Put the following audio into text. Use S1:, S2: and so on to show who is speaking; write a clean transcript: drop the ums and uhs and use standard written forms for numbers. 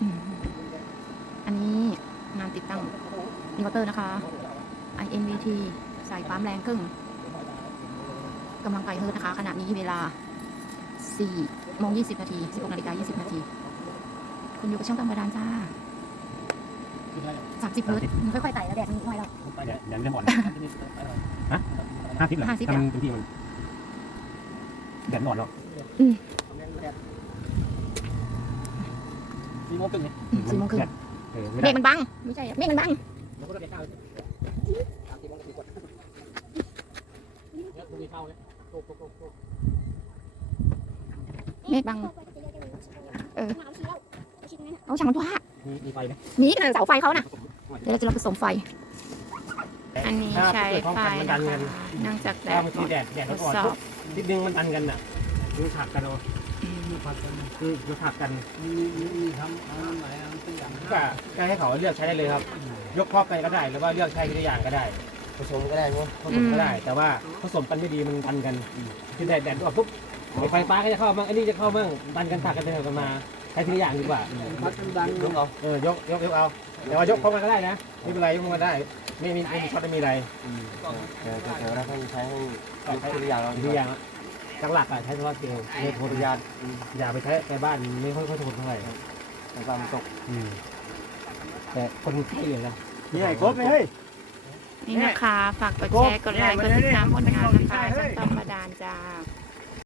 S1: อันนี้งานติดตั้งอินเวอร์เตอร์นะคะ INVT สายปั๊มแรงครึ่งกำลังไกเฮิร์ตนะคะขณะนี้เวลา4 โมง 20 นาที 16 นาฬิกา 20 นาทีคุณอยู่กับช่างกำบาดาลจ้า30 เฮิร์ตมันค่อยๆไต่แล้วแดดมันน้อยแล้ว
S2: อย่างนี้หมดฮะ50เหรอทำเป็นที่มันแดดหมดหรอก4 โมงครึ่งเนี่ย
S1: 4 โมงครึ่ง
S2: เม
S1: เมฆมันบังไม่ใช่เมฆมันบังเมฆบังเอาช่างมันว่า
S2: มีไฟไหม
S1: มีขนาดเสาไฟเขาน่ะเดี๋ยวเราจะลองผสมไฟอันนี้ใช้ไฟนะคะเนื่องจากแด
S2: ถ้า
S1: ด
S2: มันคือแดด
S1: ท
S2: แล้ว
S1: ด
S2: ก่อน
S1: สอบ
S2: นิดนึงมันตันกันอ่ะดูถักกันเอาคือดูถักกันก็ให้เขาเลือกใช้ได้เลยครับยกครอบไปก็ได้หรือว่าเลือกใช้ทีละอย่างก็ได้ผสมก็ได้ผสมก็ได้แต่ว่าผสมกันไม่ดีมันตันกันคือแดดออกปุ๊บไฟฟ้าก็จะเข้าบ้างอันนี้จะเข้าบ้างตันกันถักกันเดินกันมาใช้ทีละอย่างดีกว่ายกเอายกเอาแต่ว่ายกพร้อมกันก็ได้นะไม่เป็นไรยกพร้อมกันได้ไม่มีช็อตไม่มีอะไรแต่เราต้องใช้ให้ทีละอย่างหลักใช้โซลาร์เซลล์ในโพธิญาณอย่าไปใช้ในบ้านไม่ค่อยทนเท่าไหร่ในบ้านมันตกแต่คนใช้เลยนะนี่ไงครบเลย
S1: นี่นะคะฝากกดแชร์กดไลค์กดติดตามผลงานนะคะช่างกำบาดาลจ้า